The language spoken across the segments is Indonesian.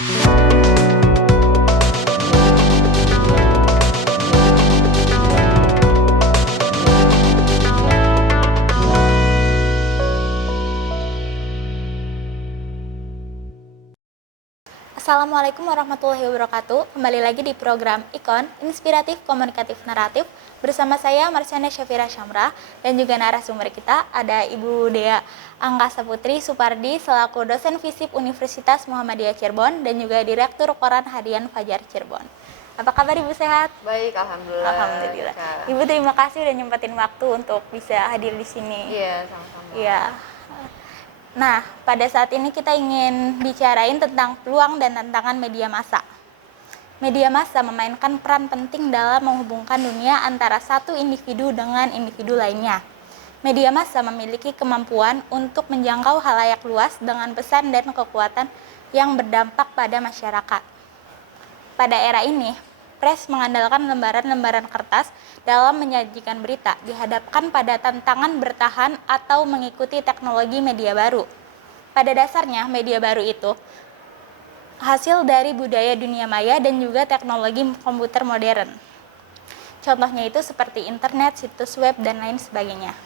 Assalamualaikum warahmatullahi wabarakatuh. Kembali lagi di program Ikon, Inspiratif Komunikatif Naratif. Bersama saya Marciana Syafira Syamra dan juga narasumber kita ada Ibu Dea Angkasa Putri Supardi selaku dosen FISIP Universitas Muhammadiyah Cirebon dan juga Direktur Koran Hadian Fajar Cirebon. Apa kabar Ibu, sehat? Baik, alhamdulillah. Alhamdulillah. Kak. Ibu terima kasih udah nyempetin waktu untuk bisa hadir di sini. Iya, sama-sama. Iya. Nah, pada saat ini kita ingin bicarain tentang peluang dan tantangan media massa. Media massa memainkan peran penting dalam menghubungkan dunia antara satu individu dengan individu lainnya. Media massa memiliki kemampuan untuk menjangkau khalayak luas dengan pesan dan kekuatan yang berdampak pada masyarakat. Pada era ini, pers mengandalkan lembaran-lembaran kertas dalam menyajikan berita, dihadapkan pada tantangan bertahan atau mengikuti teknologi media baru. Pada dasarnya, media baru itu hasil dari budaya dunia maya dan juga teknologi komputer modern. Contohnya itu seperti internet, situs web, dan lain sebagainya.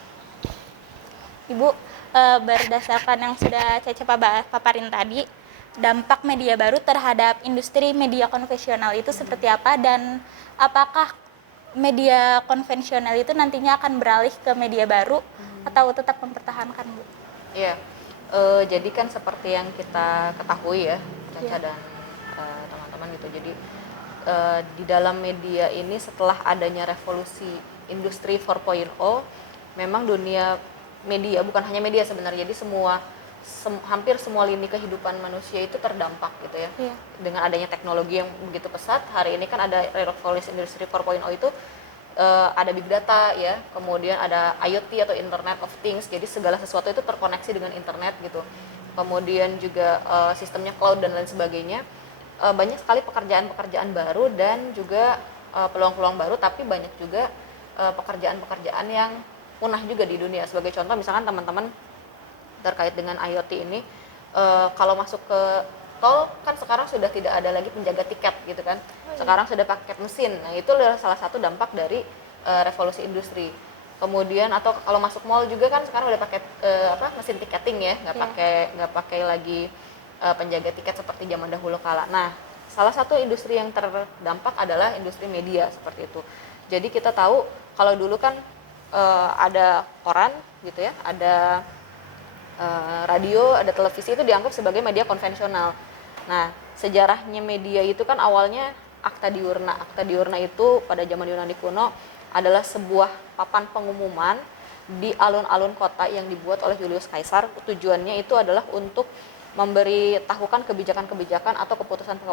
Ibu, berdasarkan yang sudah Cece paparin tadi, dampak media baru terhadap industri media konvensional itu seperti apa, dan apakah media konvensional itu nantinya akan beralih ke media baru atau tetap mempertahankan, Bu? Iya, jadi kan seperti yang kita ketahui ya, Caca dan teman-teman gitu. Jadi di dalam media ini setelah adanya revolusi industri 4.0, memang dunia media, bukan hanya media sebenarnya, jadi hampir semua lini kehidupan manusia itu terdampak gitu ya. Iya. Dengan adanya teknologi yang begitu pesat, hari ini kan ada revolusi industri 4.0 itu ada big data ya, kemudian ada IoT atau Internet of Things, jadi segala sesuatu itu terkoneksi dengan internet gitu. Kemudian juga sistemnya cloud dan lain sebagainya. Banyak sekali pekerjaan-pekerjaan baru dan juga peluang-peluang baru, tapi banyak juga pekerjaan-pekerjaan yang punah juga di dunia. Sebagai contoh misalkan teman-teman terkait dengan IoT ini, kalau masuk ke tol kan sekarang sudah tidak ada lagi penjaga tiket gitu kan, sekarang sudah pakai mesin. Nah itu adalah salah satu dampak dari revolusi industri. Kemudian atau kalau masuk mall juga kan sekarang udah pakai mesin tiketing ya, nggak pakai lagi penjaga tiket seperti zaman dahulu kala. Nah salah satu industri yang terdampak adalah industri media seperti itu. Jadi kita tahu kalau dulu kan ada koran gitu ya, ada radio, ada televisi, itu dianggap sebagai media konvensional. Nah, sejarahnya media itu kan awalnya Akta Diurna. Akta Diurna itu pada zaman Yunani kuno adalah sebuah papan pengumuman di alun-alun kota yang dibuat oleh Julius Caesar. Tujuannya itu adalah untuk memberitahukan kebijakan-kebijakan atau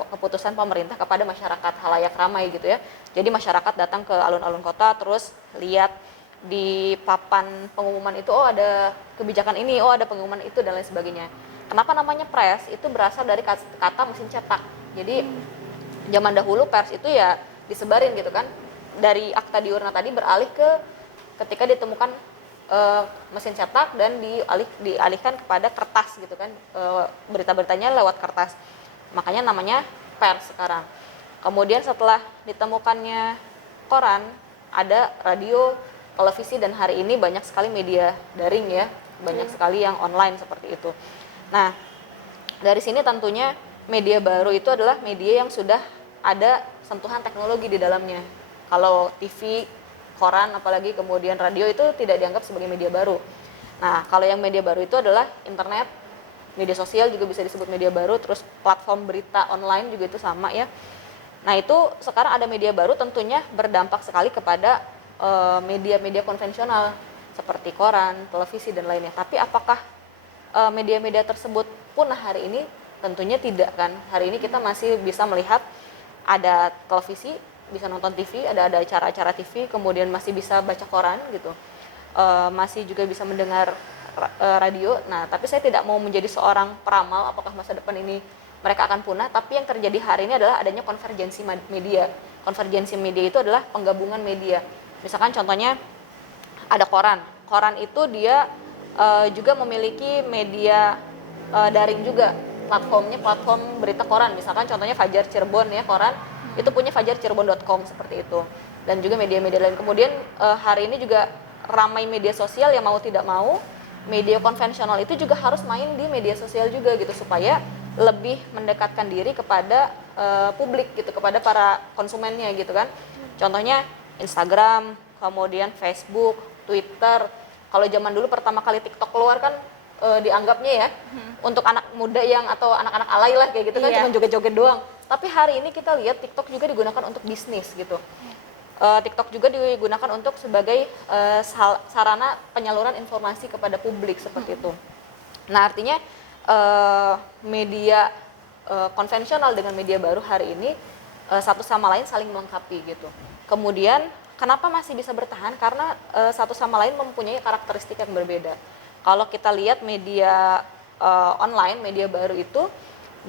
keputusan pemerintah kepada masyarakat halayak ramai gitu ya. Jadi masyarakat datang ke alun-alun kota, terus lihat di papan pengumuman itu, oh ada kebijakan ini, oh ada pengumuman itu, dan lain sebagainya. Kenapa namanya pers? Itu berasal dari kata mesin cetak. Jadi zaman dahulu pers itu ya disebarin gitu kan, dari Akta Diurna tadi beralih ke ketika ditemukan mesin cetak dan dialihkan kepada kertas gitu kan, berita-beritanya lewat kertas, makanya namanya pers sekarang. Kemudian setelah ditemukannya koran, ada radio, televisi, dan hari ini banyak sekali media daring ya, banyak sekali yang online seperti itu. Nah, dari sini tentunya media baru itu adalah media yang sudah ada sentuhan teknologi di dalamnya. Kalau TV, koran, apalagi kemudian radio itu tidak dianggap sebagai media baru. Nah, kalau yang media baru itu adalah internet, media sosial juga bisa disebut media baru, terus platform berita online juga itu sama ya. Nah, itu sekarang ada media baru tentunya berdampak sekali kepada media-media konvensional seperti koran, televisi, dan lainnya. Tapi apakah media-media tersebut punah hari ini? Tentunya tidak kan. Hari ini kita masih bisa melihat ada televisi, bisa nonton TV, ada acara-acara TV, kemudian masih bisa baca koran gitu, masih juga bisa mendengar radio. Nah, tapi saya tidak mau menjadi seorang peramal apakah masa depan ini mereka akan punah, tapi yang terjadi hari ini adalah adanya konvergensi media. Konvergensi media itu adalah penggabungan media. Misalkan contohnya ada koran itu dia juga memiliki media daring juga. platformnya platform berita koran, misalkan contohnya Fajar Cirebon ya, koran itu punya fajarcirebon.com seperti itu, dan juga media-media lain. Kemudian hari ini juga ramai media sosial, yang mau tidak mau media konvensional itu juga harus main di media sosial juga gitu, supaya lebih mendekatkan diri kepada publik gitu, kepada para konsumennya gitu kan. Contohnya Instagram, kemudian Facebook, Twitter. Kalau zaman dulu pertama kali TikTok keluar kan dianggapnya ya untuk anak muda yang atau anak-anak alay lah kayak gitu kan, cuma joget-joget doang. Tapi hari ini kita lihat TikTok juga digunakan untuk bisnis gitu. TikTok juga digunakan untuk sebagai sarana penyaluran informasi kepada publik seperti itu. Nah, artinya media konvensional dengan media baru hari ini satu sama lain saling melengkapi gitu. Kemudian kenapa masih bisa bertahan? Karena satu sama lain mempunyai karakteristik yang berbeda. Kalau kita lihat media online, media baru itu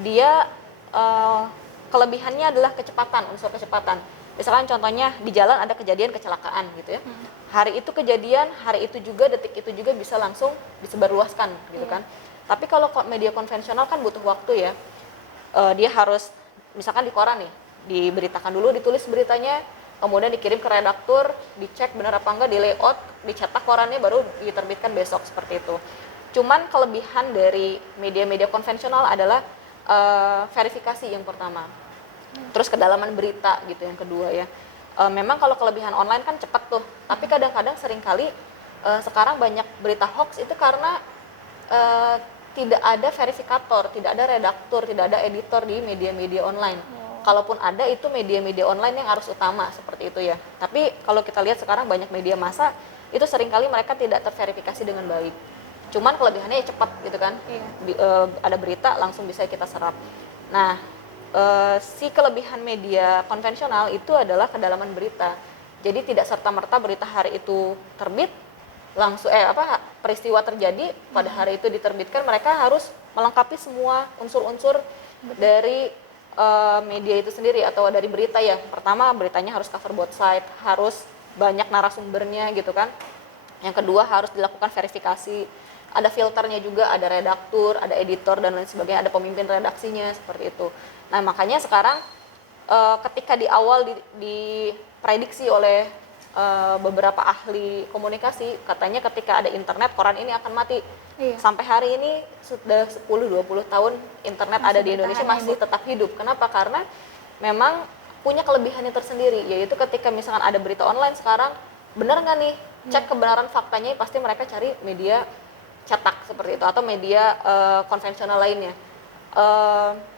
dia kelebihannya adalah kecepatan, unsur kecepatan. Misalkan contohnya di jalan ada kejadian kecelakaan gitu ya. Hari itu kejadian, hari itu juga, detik itu juga bisa langsung disebarluaskan gitu kan. Tapi kalau media konvensional kan butuh waktu ya. Dia harus misalkan di koran nih, diberitakan dulu, ditulis beritanya, kemudian dikirim ke redaktur, dicek benar apa enggak, di layout, dicetak korannya, baru diterbitkan besok seperti itu. Cuman kelebihan dari media-media konvensional adalah verifikasi yang pertama, terus kedalaman berita gitu yang kedua ya. Memang kalau kelebihan online kan cepat tuh, tapi kadang-kadang seringkali sekarang banyak berita hoax itu karena tidak ada verifikator, tidak ada redaktur, tidak ada editor di media-media online. Kalaupun ada, itu media-media online yang harus utama seperti itu ya. Tapi kalau kita lihat sekarang banyak media massa itu seringkali mereka tidak terverifikasi dengan baik. Cuman kelebihannya ya cepat gitu kan. Ada berita langsung bisa kita serap. Nah, si kelebihan media konvensional itu adalah kedalaman berita. Jadi tidak serta-merta berita hari itu terbit langsung peristiwa terjadi pada hari itu diterbitkan, mereka harus melengkapi semua unsur-unsur dari media itu sendiri atau dari berita ya. Pertama, beritanya harus cover both side, harus banyak narasumbernya gitu kan. Yang kedua, harus dilakukan verifikasi, ada filternya juga, ada redaktur, ada editor dan lain sebagainya, ada pemimpin redaksinya seperti itu. Nah, makanya sekarang ketika di awal diprediksi oleh beberapa ahli komunikasi, katanya ketika ada internet, koran ini akan mati. Sampai hari ini sudah 10-20 tahun internet masih ada di Indonesia, masih tetap hidup. Kenapa? Karena memang punya kelebihannya tersendiri, yaitu ketika misalkan ada berita online sekarang, benar nggak nih, cek kebenaran faktanya, pasti mereka cari media cetak seperti itu atau media konvensional lainnya.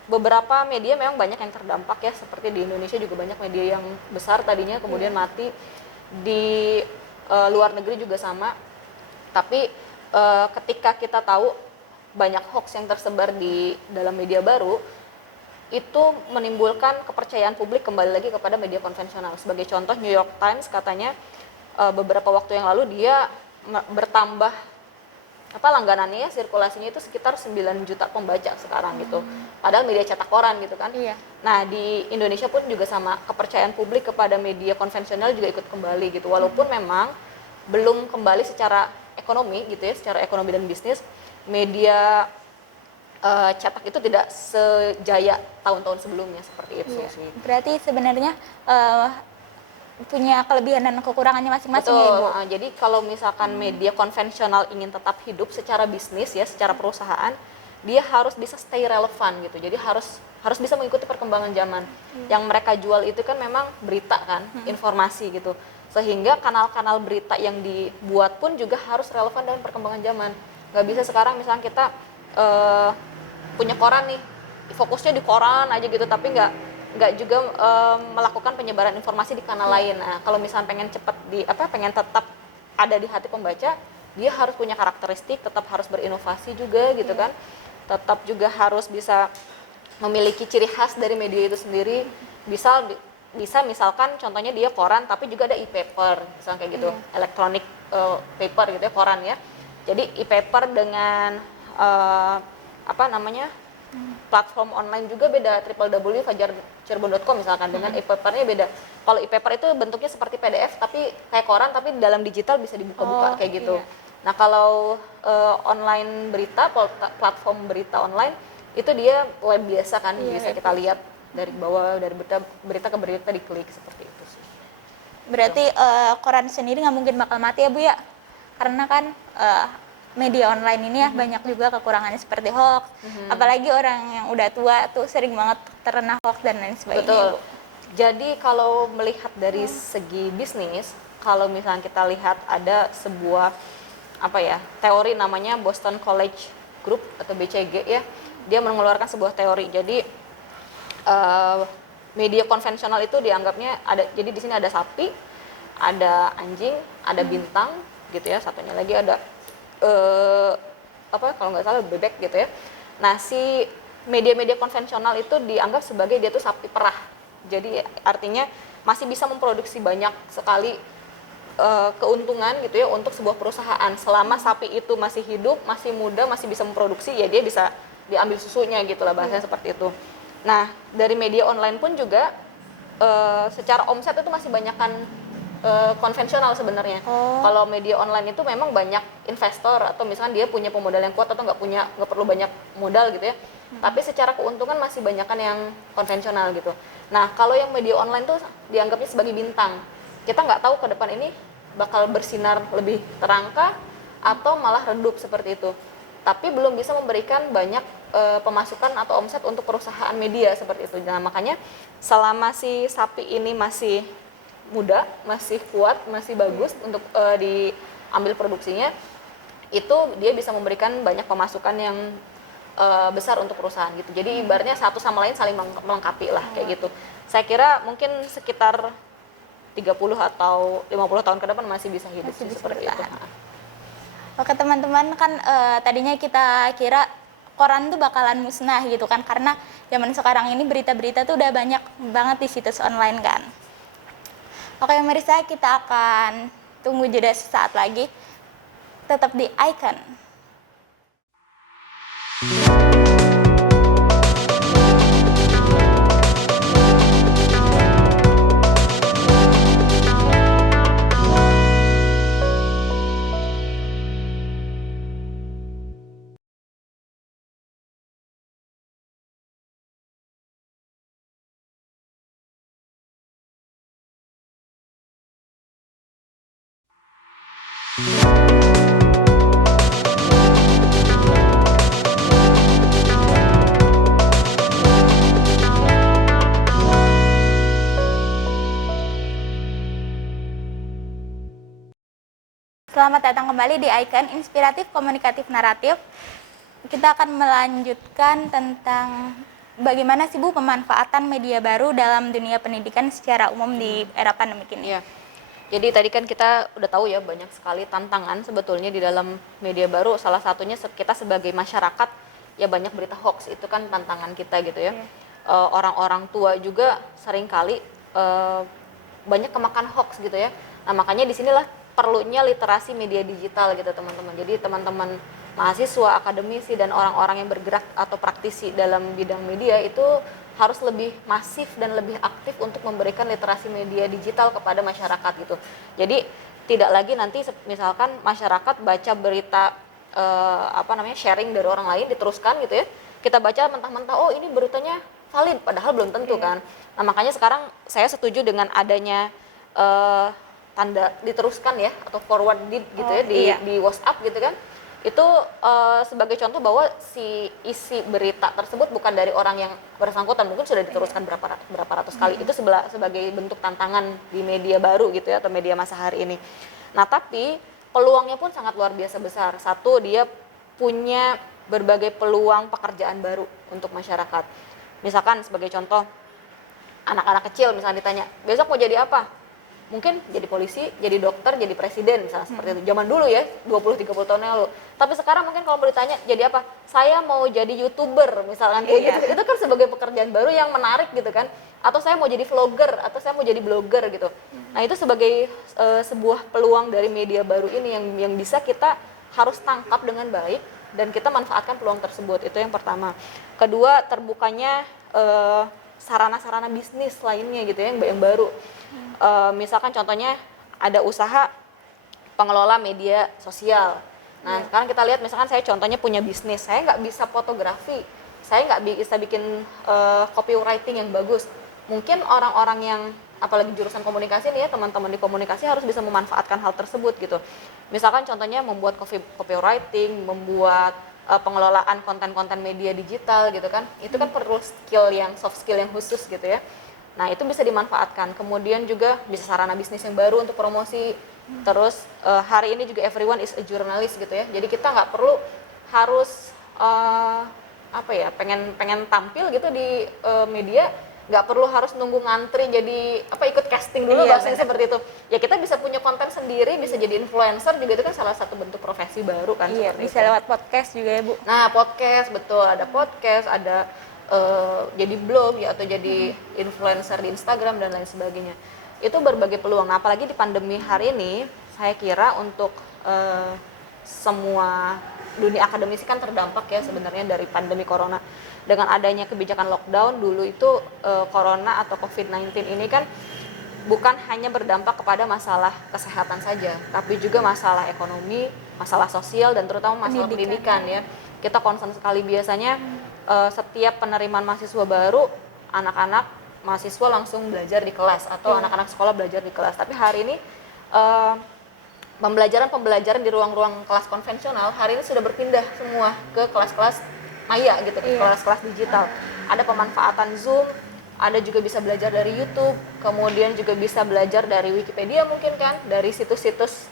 Beberapa media memang banyak yang terdampak ya, seperti di Indonesia juga banyak media yang besar tadinya kemudian mati, di luar negeri juga sama. Tapi ketika kita tahu banyak hoax yang tersebar di dalam media baru, itu menimbulkan kepercayaan publik kembali lagi kepada media konvensional. Sebagai contoh, New York Times katanya beberapa waktu yang lalu dia bertambah langganannya, sirkulasinya itu sekitar 9 juta pembaca sekarang gitu. Padahal media cetak koran gitu kan. Nah, di Indonesia pun juga sama, kepercayaan publik kepada media konvensional juga ikut kembali gitu. Walaupun memang belum kembali secara ekonomi gitu ya, secara ekonomi dan bisnis, media cetak itu tidak sejaya tahun-tahun sebelumnya seperti itu sih. Berarti sebenarnya punya kelebihan dan kekurangannya masing-masing ya, Ibu. Jadi kalau misalkan media konvensional ingin tetap hidup secara bisnis ya, secara perusahaan, dia harus bisa stay relevan gitu. Jadi harus bisa mengikuti perkembangan zaman. Yang mereka jual itu kan memang berita kan, informasi gitu. Sehingga kanal-kanal berita yang dibuat pun juga harus relevan dengan perkembangan zaman. Nggak bisa sekarang misalnya kita punya koran nih, fokusnya di koran aja gitu, tapi nggak juga melakukan penyebaran informasi di kanal lain. Nah, kalau misalnya pengen pengen tetap ada di hati pembaca, dia harus punya karakteristik, tetap harus berinovasi juga gitu kan, tetap juga harus bisa memiliki ciri khas dari media itu sendiri. Bisa misalkan contohnya dia koran, tapi juga ada e-paper, misalnya kayak gitu, electronic paper gitu ya, koran ya. Jadi e-paper dengan platform online juga beda, www.fajarcirebon.com misalkan, dengan e-papernya beda. Kalau e-paper itu bentuknya seperti PDF tapi kayak koran, tapi dalam digital bisa dibuka-buka kayak gitu. Nah, kalau online berita, platform berita online itu dia web biasa kan, Iya, bisa kita lihat dari bawah, dari berita ke berita diklik seperti itu sih. Berarti koran sendiri nggak mungkin bakal mati ya Bu ya? Karena kan media online ini ya banyak juga kekurangannya seperti hoax. Apalagi orang yang udah tua tuh sering banget terkena hoax dan lain sebagainya. Betul. Bu. Jadi kalau melihat dari segi bisnis, kalau misalnya kita lihat ada sebuah teori namanya Boston College Group atau BCG ya, dia mengeluarkan sebuah teori. Jadi media konvensional itu dianggapnya ada, jadi di sini ada sapi, ada anjing, ada bintang gitu ya, satunya lagi ada kalau nggak salah bebek gitu ya. Nah, si media-media konvensional itu dianggap sebagai dia tuh sapi perah. Jadi artinya masih bisa memproduksi banyak sekali keuntungan gitu ya untuk sebuah perusahaan. Selama sapi itu masih hidup, masih muda, masih bisa memproduksi, ya dia bisa diambil susunya gitu lah, bahasanya seperti itu. Nah, dari media online pun juga secara omset itu masih banyakkan konvensional sebenarnya. Kalau media online itu memang banyak investor atau misalkan dia punya pemodal yang kuat atau nggak perlu banyak modal gitu ya. Tapi secara keuntungan masih banyakkan yang konvensional gitu. Nah, kalau yang media online tuh dianggapnya sebagai bintang. Kita nggak tahu ke depan ini bakal bersinar lebih terangkah atau malah redup seperti itu. Tapi belum bisa memberikan banyak pemasukan atau omset untuk perusahaan media seperti itu. Nah, makanya selama si sapi ini masih muda, masih kuat, masih bagus untuk diambil produksinya, itu dia bisa memberikan banyak pemasukan yang besar untuk perusahaan gitu. Jadi ibaratnya satu sama lain saling melengkapi lah kayak gitu. Saya kira mungkin sekitar 30 atau 50 tahun ke depan masih bisa hidup Masih bisa seperti itu. bertahan. Oke teman-teman, kan tadinya kita kira koran tuh bakalan musnah gitu kan, karena zaman sekarang ini berita-berita tuh udah banyak banget di situs online kan. Oke pemirsa, kita akan tunggu jeda sesaat lagi, tetap di Icon. Selamat datang kembali di Icon Inspiratif Komunikatif Naratif. Kita akan melanjutkan tentang bagaimana sih Bu pemanfaatan media baru dalam dunia pendidikan secara umum di era pandemi ini. Iya. Jadi tadi kan kita udah tahu ya banyak sekali tantangan sebetulnya di dalam media baru. Salah satunya kita sebagai masyarakat ya banyak berita hoax, itu kan tantangan kita gitu ya. Orang-orang tua juga seringkali banyak kemakan hoax gitu ya. Nah, makanya disinilah perlunya literasi media digital gitu teman-teman. Jadi teman-teman mahasiswa, akademisi, dan orang-orang yang bergerak atau praktisi dalam bidang media itu harus lebih masif dan lebih aktif untuk memberikan literasi media digital kepada masyarakat gitu. Jadi tidak lagi nanti misalkan masyarakat baca berita sharing dari orang lain diteruskan gitu ya. Kita baca mentah-mentah, oh ini beritanya valid, padahal belum tentu kan. Nah, makanya sekarang saya setuju dengan adanya tanda diteruskan ya atau forward gitu ya di WhatsApp gitu kan. Itu sebagai contoh bahwa si isi berita tersebut bukan dari orang yang bersangkutan, mungkin sudah diteruskan berapa ratus kali. Itu sebagai bentuk tantangan di media baru gitu ya atau media masa hari ini. Nah, tapi peluangnya pun sangat luar biasa besar. Satu, dia punya berbagai peluang pekerjaan baru untuk masyarakat. Misalkan sebagai contoh, anak-anak kecil misalnya ditanya, besok mau jadi apa? Mungkin jadi polisi, jadi dokter, jadi presiden misalnya seperti itu. Zaman dulu ya, 20-30 tahun yang lalu. Tapi sekarang mungkin kalau mau ditanya jadi apa? Saya mau jadi YouTuber misalkan kayak gitu. Itu kan sebagai pekerjaan baru yang menarik gitu kan. Atau saya mau jadi vlogger, atau saya mau jadi blogger gitu. Nah, itu sebagai sebuah peluang dari media baru ini yang bisa kita harus tangkap dengan baik dan kita manfaatkan peluang tersebut. Itu yang pertama. Kedua, terbukanya sarana-sarana bisnis lainnya gitu ya yang baru. Misalkan contohnya ada usaha pengelola media sosial. Nah, sekarang kita lihat misalkan saya contohnya punya bisnis, saya nggak bisa fotografi, saya nggak bisa bikin copywriting yang bagus. Mungkin orang-orang yang apalagi jurusan komunikasi nih ya, teman-teman di komunikasi harus bisa memanfaatkan hal tersebut gitu. Misalkan contohnya membuat copywriting, membuat pengelolaan konten-konten media digital gitu kan. Itu kan perlu soft skill yang khusus gitu ya. Nah, itu bisa dimanfaatkan. Kemudian juga bisa sarana bisnis yang baru untuk promosi. Terus hari ini juga everyone is a journalist gitu ya. Jadi kita nggak perlu harus pengen tampil gitu di media, nggak perlu harus nunggu ngantri jadi ikut casting dulu, bahasanya seperti itu. Ya kita bisa punya konten sendiri, bisa jadi influencer juga, itu kan salah satu bentuk profesi baru kan. Iya, bisa itu. lewat podcast juga ya Bu. Nah, podcast, betul, ada podcast, ada jadi blog ya, atau jadi influencer di Instagram dan lain sebagainya. Itu berbagai peluang. Nah, apalagi di pandemi hari ini, saya kira untuk semua dunia akademisi kan terdampak ya sebenarnya dari pandemi corona. Dengan adanya kebijakan lockdown dulu itu, corona atau COVID-19 ini kan bukan hanya berdampak kepada masalah kesehatan saja, tapi juga masalah ekonomi, masalah sosial, dan terutama masalah pendidikan ya. Kita concern sekali biasanya setiap penerimaan mahasiswa baru, anak-anak mahasiswa langsung belajar di kelas atau anak-anak sekolah belajar di kelas. Tapi hari ini pembelajaran di ruang-ruang kelas konvensional hari ini sudah berpindah semua ke kelas-kelas maya gitu, ke kelas-kelas digital. Ada pemanfaatan Zoom, ada juga bisa belajar dari YouTube, kemudian juga bisa belajar dari Wikipedia mungkin kan, dari situs-situs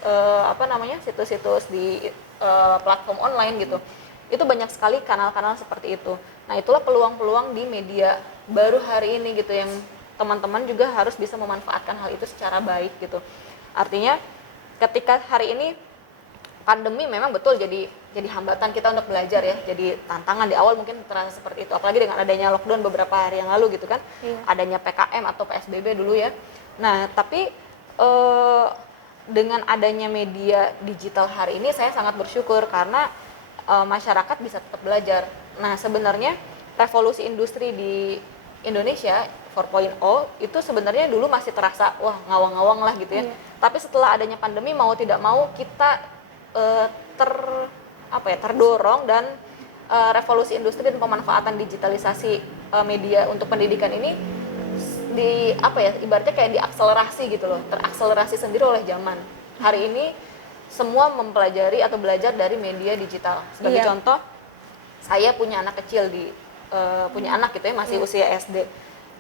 situs-situs di platform online gitu. Itu banyak sekali kanal-kanal seperti itu. Nah, itulah peluang-peluang di media baru hari ini gitu, yang teman-teman juga harus bisa memanfaatkan hal itu secara baik gitu. Artinya ketika hari ini pandemi memang betul jadi hambatan kita untuk belajar ya, jadi tantangan di awal mungkin terasa seperti itu, apalagi dengan adanya lockdown beberapa hari yang lalu gitu kan, adanya PKM atau PSBB dulu ya. Nah, tapi dengan adanya media digital hari ini saya sangat bersyukur karena masyarakat bisa tetap belajar. Nah, sebenarnya revolusi industri di Indonesia 4.0 itu sebenarnya dulu masih terasa wah ngawang-ngawang lah gitu ya. Tapi setelah adanya pandemi, mau tidak mau kita terdorong, dan revolusi industri dan pemanfaatan digitalisasi media untuk pendidikan ini ibaratnya kayak diakselerasi gitu loh, terakselerasi sendiri oleh zaman. Hari ini semua mempelajari atau belajar dari media digital. Sebagai contoh, saya punya anak kecil punya anak gitu ya, masih usia SD.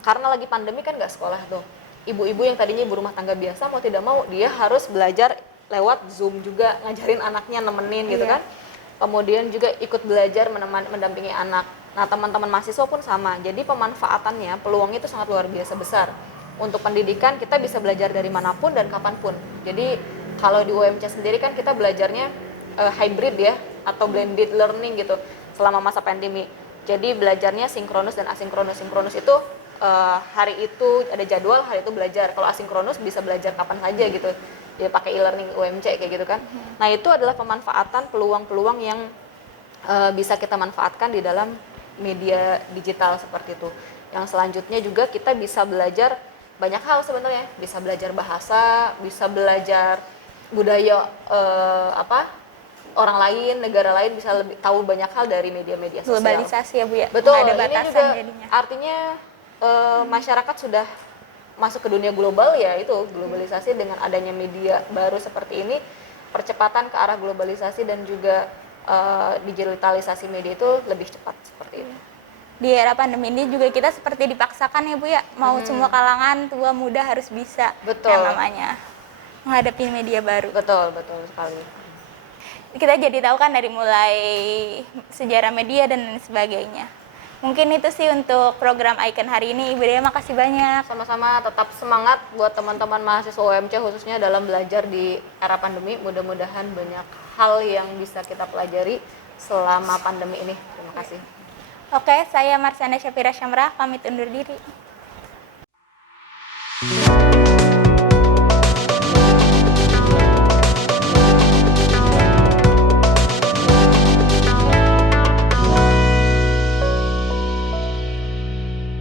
Karena lagi pandemi kan nggak sekolah tuh. Ibu-ibu yang tadinya ibu rumah tangga biasa, mau tidak mau dia harus belajar lewat Zoom juga, ngajarin anaknya, nemenin gitu kan. Kemudian juga ikut belajar mendampingi anak. Nah, teman-teman mahasiswa pun sama. Jadi pemanfaatannya, peluangnya itu sangat luar biasa besar. Untuk pendidikan kita bisa belajar dari manapun dan kapanpun. Jadi kalau di UMC sendiri kan kita belajarnya hybrid ya, atau blended learning gitu selama masa pandemi. Jadi belajarnya sinkronus dan asinkronus. Sinkronus itu hari itu ada jadwal, hari itu belajar. Kalau asinkronus bisa belajar kapan saja gitu. Dia pakai e-learning UMC kayak gitu kan. Nah, itu adalah pemanfaatan peluang-peluang yang bisa kita manfaatkan di dalam media digital seperti itu. Yang selanjutnya juga kita bisa belajar banyak hal sebenarnya. Bisa belajar bahasa, bisa belajar budaya orang lain, negara lain, bisa lebih tahu banyak hal dari media-media sosial. Globalisasi ya Bu ya. Betul, Nggak ada ini batasan juga jadinya. artinya masyarakat sudah masuk ke dunia global ya, itu globalisasi dengan adanya media baru seperti ini, percepatan ke arah globalisasi dan juga digitalisasi media itu lebih cepat seperti itu. Di era pandemi ini juga kita seperti dipaksakan ya Bu ya, mau semua kalangan tua muda harus bisa. Betul. Yang namanya menghadapi media baru. Betul sekali. Kita jadi tahu kan dari mulai sejarah media dan lain sebagainya. Mungkin itu sih untuk program Icon hari ini. Ibu Dea makasih banyak. Sama-sama, tetap semangat buat teman-teman mahasiswa UMC khususnya dalam belajar di era pandemi. Mudah-mudahan banyak hal yang bisa kita pelajari selama pandemi ini. Terima kasih. Oke, saya Marsiana Syafira Syamrah, pamit undur diri.